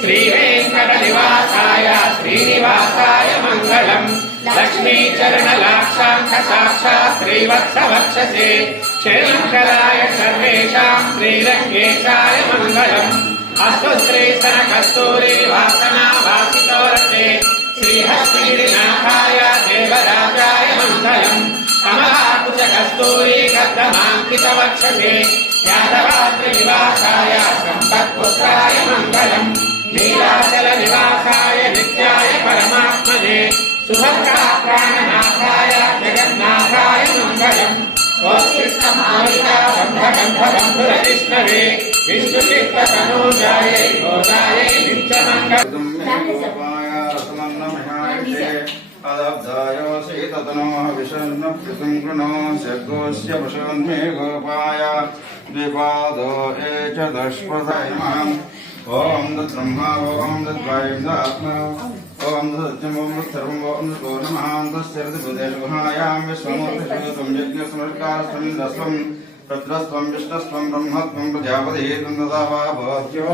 श्रीवेङ्कटनिवासाय श्रीनिवासाय मङ्गलम् लक्ष्मीचरणलाक्षाङ्क साक्षात् श्रीवत्सवक्षसे श्रीमङ्गलाय सर्वेषाम् श्रीरङ्गेशाय मङ्गलम् अस्तु श्रीसनकस्तूरी वासना वासितोरते श्रीहस्तिगिरिनाथाय देवराजाय मङ्गलम् कमलाकुचकस्तूरी कर्दमाङ्कितवक्षसे यादवाद्रिनिवासाय सम्पत्पुत्राय मङ्गलम् नीलाचलनिवासाय नित्याय परमात्मने सुभद्राप्राणनाथाय जगन्नाथाय मङ्गलम् ओत्कृष्टमालिकाबन्धबन्धबन्धुरविष्णवे विष्णुचित्ततनूजायै गोदायै नित्यमङ्गलम् अदब्धायोऽसीततनोः विषन्नप्युतं कृणो शर्गोऽस्य पशुन्मे गोपाय द्विपादो ये च दष्पथयमाम् ॐ तद्ब्रह्मा ॐ तद्वायुं तदात्मा ॐ तदज्ञमं सर्वं ॐ ततो नमः तस्य ऋतुदेशगुहायां विश्वमूर्तिषु यज्ञस्मर्कारस्वं दस्वं रुद्रस्वं विष्णुस्वं ब्रह्मत्वं प्रजापतिः त्वं तदा वा भवत्यो